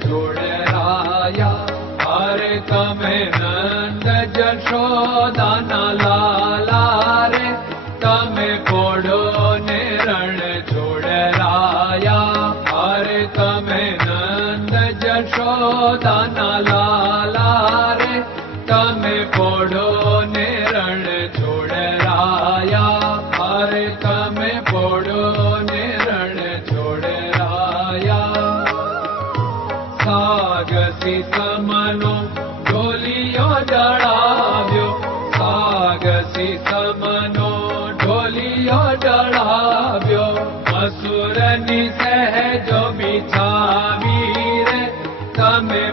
जुड़राया हरे नंद जशोदा न लाला रे तमे पोड़ो ने रण जुड़राया हरे तमे नंद जशोदा न लाला रे तमे पोड़ो सागसित मनो ढोलियो जड़ाव्यो सागसित मनो ढोलियो जड़ाव्यो बिछावी रे तमें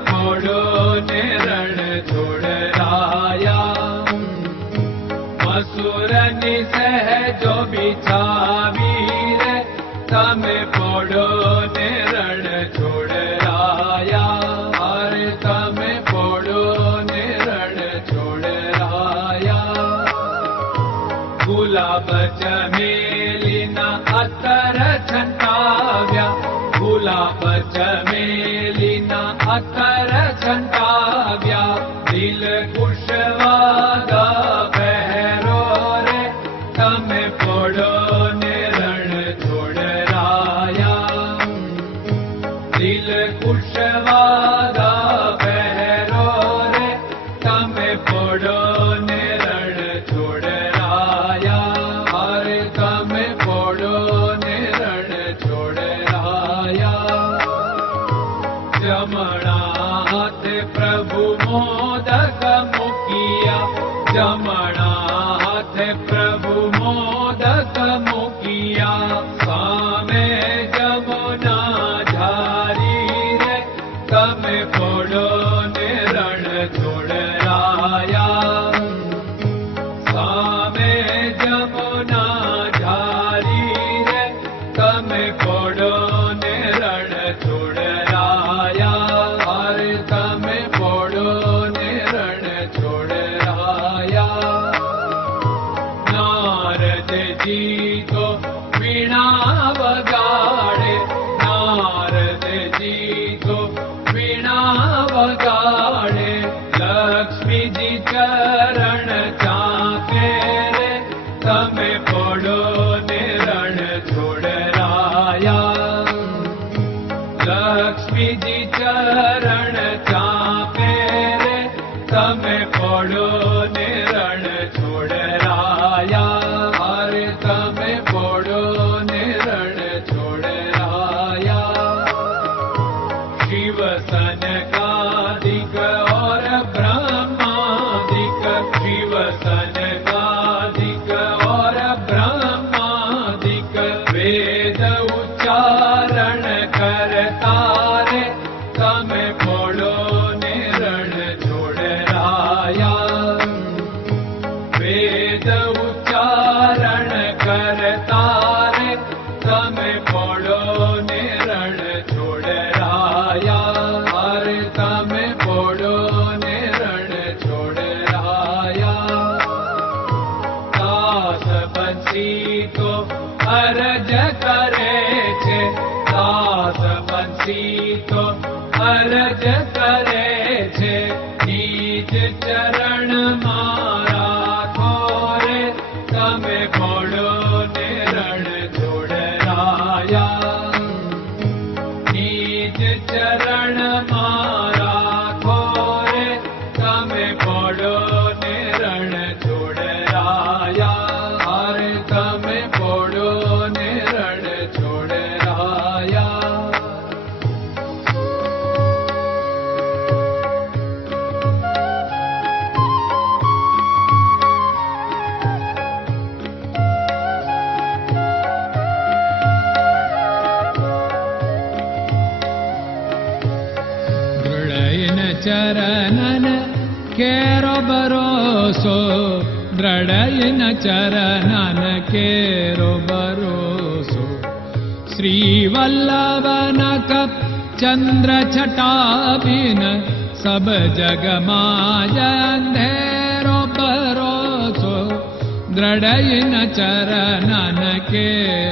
पोड़ो ने मोदकमुखिया जमणा निजी चरण चाके लक्ष्मी जी चरण चाके रे तमे पड़ो निरण छोड़राया अरे तमे see. द्रडय न चरन केरो भरोसो श्रीवल्लभ सब जग भरोसो द्रढय न चरन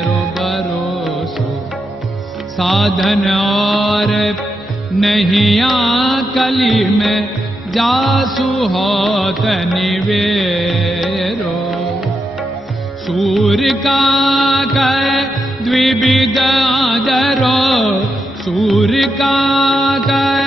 रोबरोसो भरोसो साधन और नहलि में जासु द्विविद आदरो सूर्यका का कै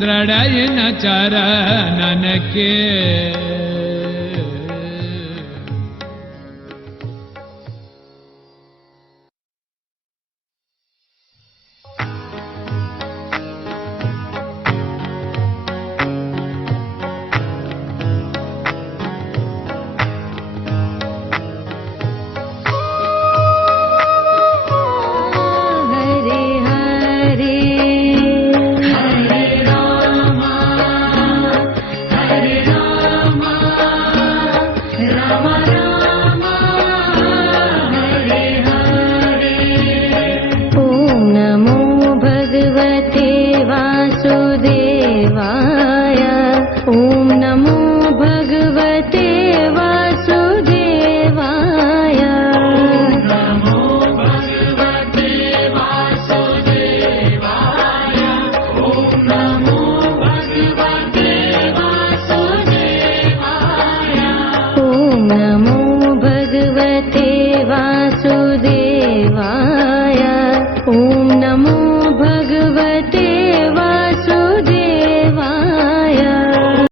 ದೃಢಯನ ನನಕ್ಕೆ